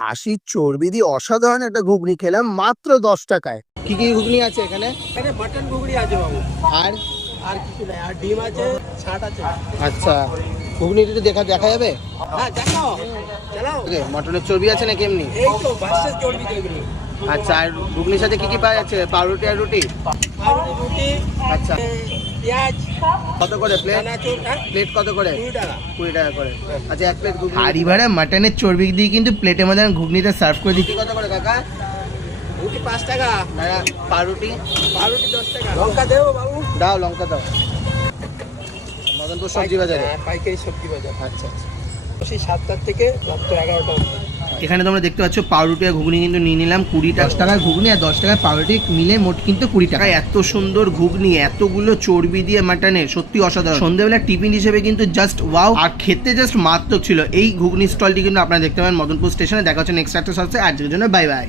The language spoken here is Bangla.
হাসির চর্বি দিয়ে অসাধারণ একটা ঘুগনি খেলাম মাত্র 10 টাকায়। কি কি ঘুগনি আছে এখানে? এখানে মাটন ঘুগনি আছে বাবু, আর আর কিছু নাই, আর ডিম আছে, ছাট আছে। আচ্ছা, ঘুগনিটা একটু দেখা যাবে? হ্যাঁ দেখাও, চালাও। মটনের চর্বি আছে নাকি এমনি? এই তো বাসের চর্বি তৈরি। আচ্ছা, আর ঘুগনির সাথে কি কি পাওয়া যাচ্ছে? পাউরুটি আর রুটি? আর রুটি, আচ্ছা, পেঁয়াজ, কত করে প্লেট? চানাচুর, হ্যাঁ, প্লেট কত করে? 20 টাকা। 20 টাকা করে। আচ্ছা, এক প্লেট ঘুগনি। হাড়ি ভাড়া মাটনের চর্বি দিয়ে কিন্তু প্লেটের মধ্যে ঘুগনিটা সার্ভ করে দিচ্ছি। কত করে কাকা? রুটি 5 টাকা, পাউরুটি? পাউরুটি 10 টাকা। লঙ্কা দেবো বাবু? দাও, লঙ্কা দাও। মদনপুর সবজি বাজারে? হ্যাঁ, পাইকারি সবজি বাজার। আচ্ছা আচ্ছা। সেই 7টা থেকে রাত 11টা। এখানে তোমরা দেখতে পাচ্ছ পাউরুটি আর ঘুগনি কিন্তু নিয়ে নিলাম 20 টাকা। 10 টাকার ঘুগনি আর 10 টাকার পাউরুটি মিলে মোট কিন্তু 20 টাকা। এত সুন্দর ঘুগনি, এতগুলো চর্বি দিয়ে মাটনের, সত্যি অসাধারণ। সন্ধ্যাবেলা টিফিন হিসেবে কিন্তু জাস্ট ওয়াও, আর খেতে জাস্ট মারাত্মক ছিল। এই ঘুগনি স্টলটি কিন্তু আপনারা দেখতে পাবেন মদনপুর স্টেশনে। দেখা হচ্ছে নেক্সট একটা সপ্তাহে। আজকের জন্য বাই বাই।